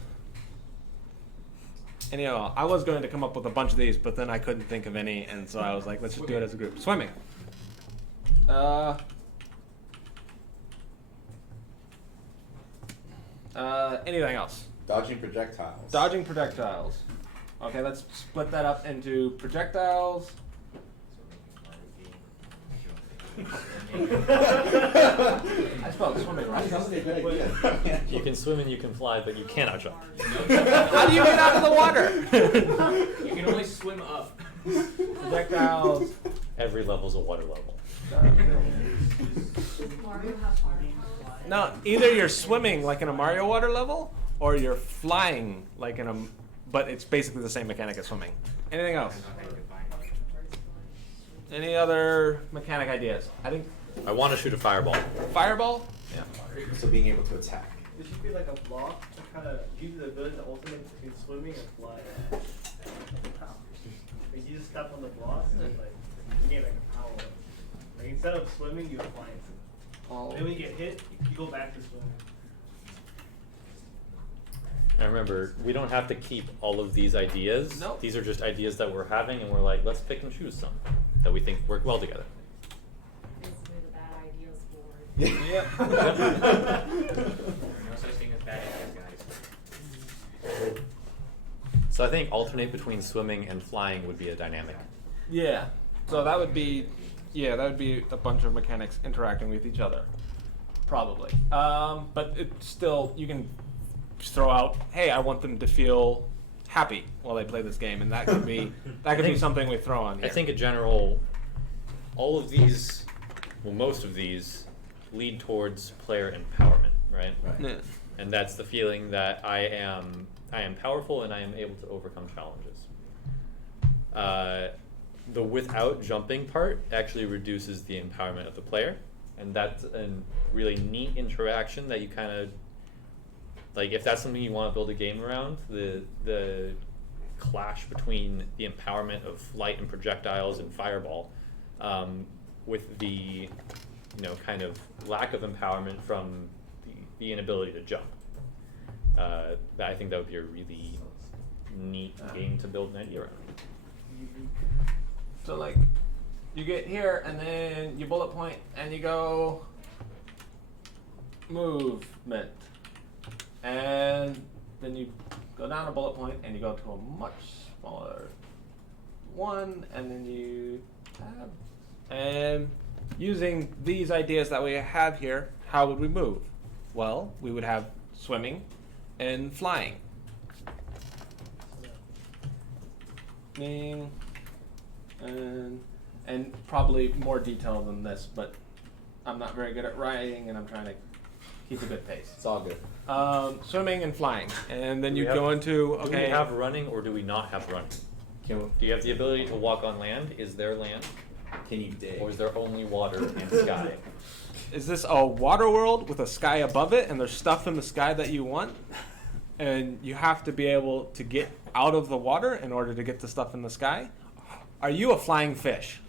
I was going to come up with a bunch of these, but then I couldn't think of any, and so I was like, let's just do it as a group. Swimming. Anything else? Dodging projectiles. Dodging projectiles. Okay, let's split that up into projectiles. I spelled swimming right. That's a good idea. You can swim and you can fly, but you cannot jump. How do you get out of the water? You can only swim up. Projectiles. Every level's a water level. No, either you're swimming like in a Mario water level, or you're flying like in a, but it's basically the same mechanic as swimming. Anything else? Any other mechanic ideas? I think I want to shoot a fireball. fireball. Yeah. So being able to attack. This should be like a block that kind of gives you the ability to alternate between swimming and flying. Like you just step on the block and like you get like a power. Like instead of swimming, you fly. Then when you get hit, you go back to swimming. And remember, we don't have to keep all of these ideas. Nope. These are just ideas that we're having, and we're like, let's pick and choose some that we think work well together. Basically the bad ideas board. Yeah. No such thing as bad ideas, guys. So I think alternate between swimming and flying would be a dynamic. Yeah. So that would be, a bunch of mechanics interacting with each other, probably. But it's still, you can just throw out, hey, I want them to feel happy while they play this game, and that could be be something we throw on here. I think in general, all of these, well, most of these lead towards player empowerment, right? Yeah. And that's the feeling that I am powerful and I am able to overcome challenges. The without jumping part actually reduces the empowerment of the player, and that's a really neat interaction that you kind of like. If that's something you want to build a game around, the clash between the empowerment of flight and projectiles and fireball, with the kind of lack of empowerment from the inability to jump. I think that would be a really neat game to build an idea around. So like, you get here and then you bullet point and you go movement, and then you go down a bullet point and you go to a much smaller one, and then you tab. And using these ideas that we have here, how would we move? Well, we would have swimming and flying. And probably more detail than this, but I'm not very good at writing, and I'm trying to keep a good pace. It's all good. Swimming and flying, and then Do you we go have- into Do we have running or do we not have running? Can Do you have the ability to walk on land? Is there land? you dig? Or is there only water and sky? Is this a water world with a sky above it, and there's stuff in the sky that you want, and you have to be able to get out of the water in order to get the stuff in the sky? Are you a flying fish?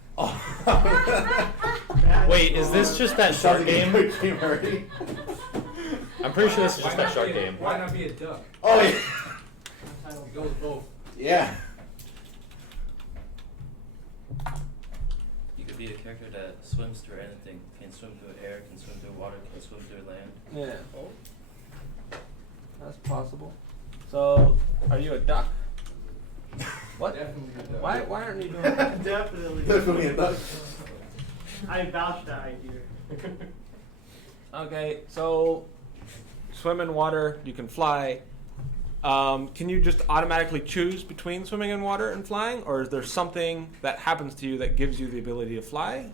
Wait, is this just that shark game? game already. I'm pretty sure this is Why just that not shark be a- game. Why not be a duck? Oh yeah. It goes both. Yeah. You could be a character that swims through anything. Can swim through air, can swim through water, can swim through land. Yeah. That's possible. So, are you a duck? What? Definitely a duck. Why aren't you doing that? Definitely. Definitely a duck. I vouch that idea. Okay, so swim in water, you can fly. Can you just automatically choose between swimming in water and flying, or is there something that happens to you that gives you the ability to fly?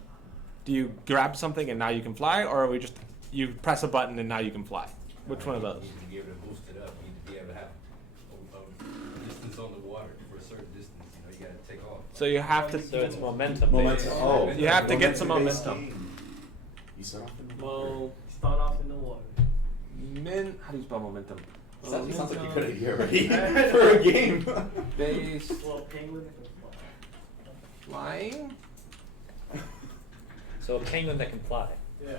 Do you grab something and now you can fly, or are we just you press a button and now you can fly? Which one of those? You need to be able to boost it up. You need to be able to have a distance on the water for a certain distance. You know, you got to take off. So you have to. So it's momentum. Momentum. based. Oh. You have to get some Momentum-based momentum. game. You start off in the Well, Start off in the water. how do you spell momentum? Sounds like a good idea already for a game. Base Well, penguin can fly. flying. So a penguin that can fly. Yeah.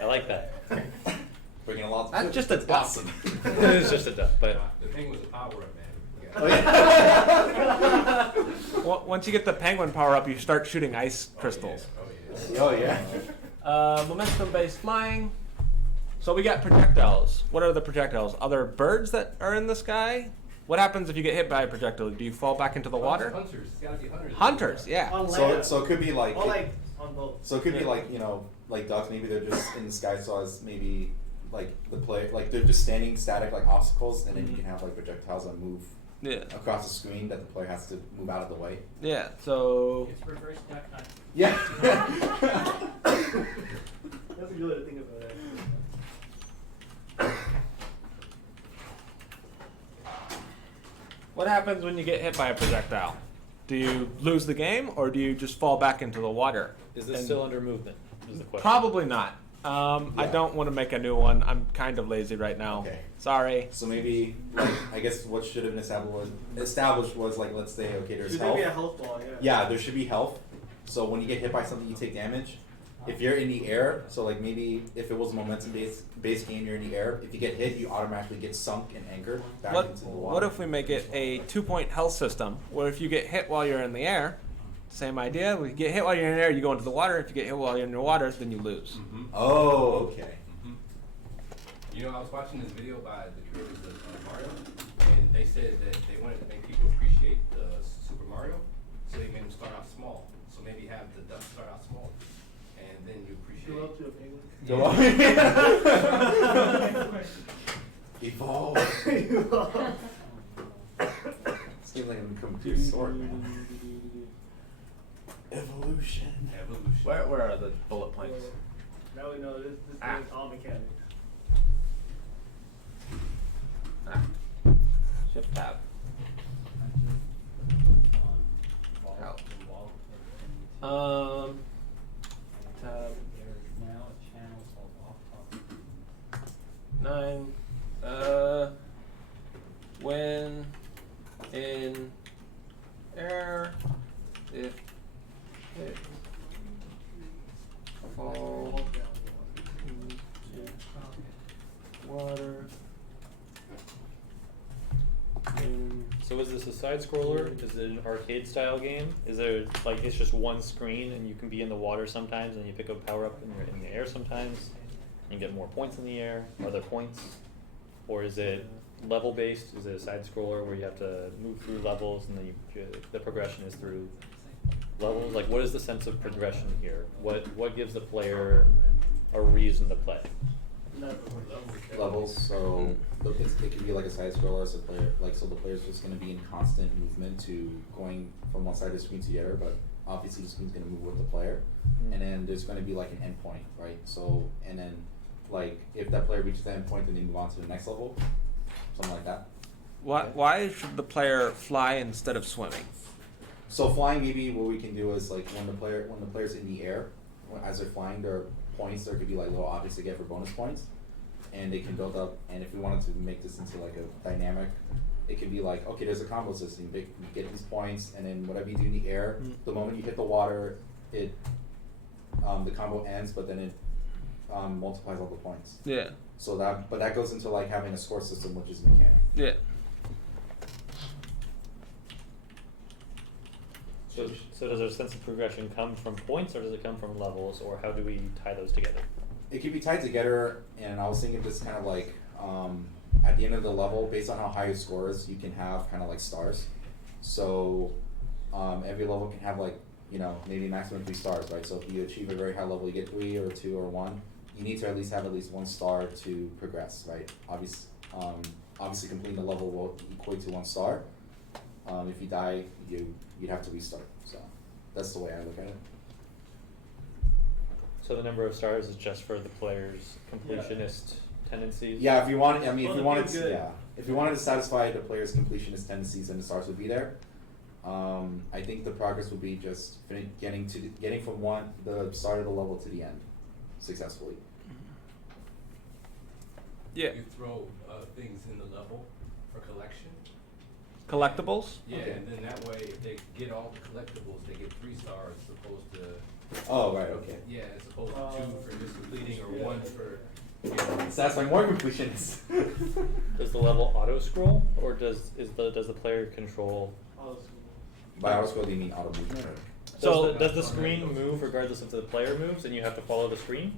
I like that. Bringing a lot. That's just a duck. awesome. It's just a duck, but The penguin's a power up, man. Oh, yeah. Well, once you get the penguin power up, you start shooting ice crystals. Oh yeah. Oh yeah. Momentum-based flying. So we got projectiles. What are the projectiles? Other birds that are in the sky? What happens if you get hit by a projectile? Do you fall back into the water? Hunters. It's gotta be hunters. Hunters, yeah. On So land. so it could be like. Or like on both. So it could be Yeah. like, you know, like ducks. Maybe they're just in the sky, so as maybe like the player, like they're just standing static like obstacles, and then you can have like projectiles that move Yeah. across the screen that the player has to move out of the way. Yeah. So It's reverse duck hunt. Yeah. That's a good way to think about it. what happens when you get hit by a projectile? Do you lose the game, or do you just fall back into the water? is this And- still under movement? Is the question. Probably not. I Yeah. don't want to make a new one. I'm kind of lazy right now. Okay. Sorry. So maybe like I guess what should have been established was like, let's say, okay, there's Should there be a health. health bar? Yeah. Yeah, there should be health. So when you get hit by something, you take damage. If you're in the air, so like maybe if it was a momentum based game, you're in the air. If you get hit, you automatically get sunk and anchored back into the water. What if we make it a 2-point health system, where if you get hit while you're in the air, same idea. We get hit while you're in the air, you go into the water. If you get hit while you're in the water, then you lose. Mm-hmm. Oh, okay. You know, I was watching this video by the creators of Mario, and they said that they wanted to make people appreciate the Super Mario, so they made them start out small. So maybe have the duck start out small, and then you appreciate. Go up to a penguin. Evolve. Seems like I'm becoming too short, man. Evolution. Evolution. Where are the bullet points? Now we know this thing is all mechanics. Shift tab. Out. Tab 9. When in air, if it fall into water. So is this a side scroller? Is it an arcade style game? Is there like it's just one screen and you can be in the water sometimes and you pick up power up and you're in the air sometimes and you get more points in the air? Are there points? Or is it level based? Is it a side scroller where you have to move through levels and then the progression is through levels? Like what is the sense of progression here? What gives the player a reason to play? Levels, so it can be like a side scroller, so the player's just going to be in constant movement to going from one side of the screen to the other, but obviously the screen's going to move with the player, and then there's going to be like an endpoint, right? So and then like if that player reaches that endpoint, then they move on to the next level, something like that. Why should the player fly instead of swimming? So flying, maybe what we can do is like when the player's in the air, as they're flying, there are points. There could be like little objects they get for bonus points, and they can build up. And if we wanted to make this into like a dynamic it can be like, okay, there's a combo system. You get these points, and then whatever you do in the air, the moment you hit the water, it the combo ends, but then it multiplies all the points. Yeah. So that goes into like having a score system, which is mechanic. Yeah. So does our sense of progression come from points, or does it come from levels, or how do we tie those together? It can be tied together, and I was thinking just kind of like at the end of the level, based on how high your score is, you can have kind of like stars. So every level can have like, you know, maybe maximum 3 stars, right? So if you achieve a very high level, you get 3 or 2 or 1. You need to at least have at least 1 star to progress, right? Obviously completing the level will equate to 1 star. If you die, you'd have to restart. So that's the way I look at it. So the number of stars is just for the player's completionist tendencies? Yeah, if you want, I mean, Well, if you wanted it'd be to, good. yeah, if you wanted to satisfy the player's completionist tendencies, then the stars would be there. I think the progress would be just getting from the start of the level to the end successfully. Yeah. You throw things in the level for collection. Collectibles? Yeah, Okay. and then that way, if they get all the collectibles, they get 3 stars as opposed to, Oh, right, okay. yeah, as opposed to 2 for just completing or yeah. 1 for, you know. Satisfying more completionists. Does the level auto scroll, or does the player control? By auto scroll, do you mean auto movement? Or? So- Does the screen move regardless if the player moves, and you have to follow the screen?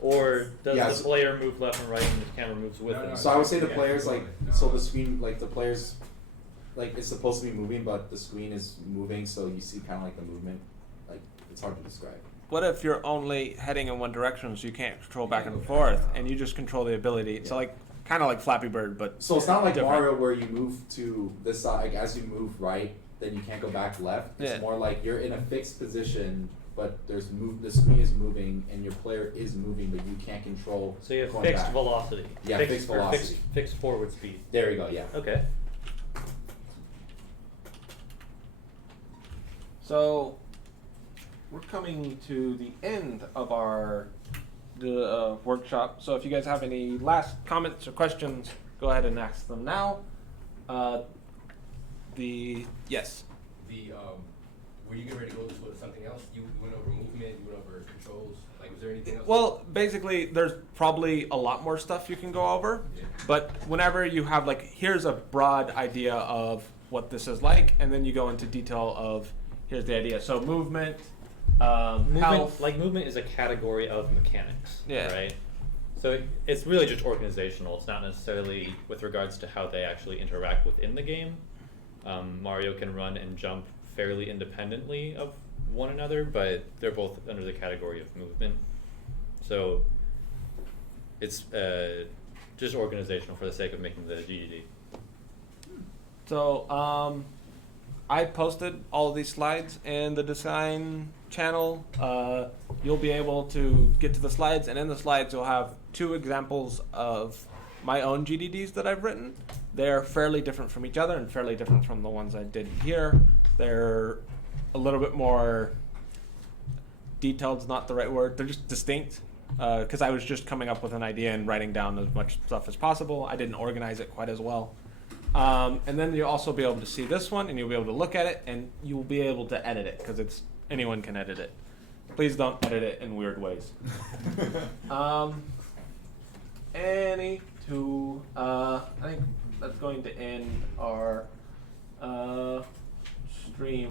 Or does Yes. the player move left and right, and the camera moves with No, them? no, So I would say the Yeah, players keep like, going. so the screen, like the players, like it's supposed to be moving, but the screen is moving, so you see kind of like the movement. Like it's hard to describe. What if you're only heading in one direction, so you can't control back and forth, and you just control the ability? So like, kind of like Flappy Bird, but So it's not like different. Mario where you move to this side, like as you move right, then you can't go back left. It's Yeah. more like you're in a fixed position, but the screen is moving and your player is moving, but you can't control. So you have going fixed back. velocity. Yeah, fixed velocity. Fixed forward speed. There you go. Yeah. Okay. So we're coming to the end of our workshop. So if you guys have any last comments or questions, go ahead and ask them now. Yes. The, were you getting ready to go to something else? You went over movement, you went over controls, like was there anything else? Well, basically, there's probably a lot more stuff you can go over, Yeah. but whenever you have like, here's a broad idea of what this is like, and then you go into detail of here's the idea. So movement, health. Movement is a category of mechanics, Yeah. right? So it's really just organizational. It's not necessarily with regards to how they actually interact within the game. Mario can run and jump fairly independently of one another, but they're both under the category of movement. So it's just organizational for the sake of making the GDD. So I posted all of these slides in the design channel. You'll be able to get to the slides, and in the slides you'll have 2 examples of my own GDDs that I've written. They're fairly different from each other and fairly different from the ones I did here. They're a little bit more detailed, is not the right word. They're just distinct, because I was just coming up with an idea and writing down as much stuff as possible. I didn't organize it quite as well. And then you'll also be able to see this one, and you'll be able to look at it, and you'll be able to edit it, because anyone can edit it. Please don't edit it in weird ways. I think that's going to end our stream.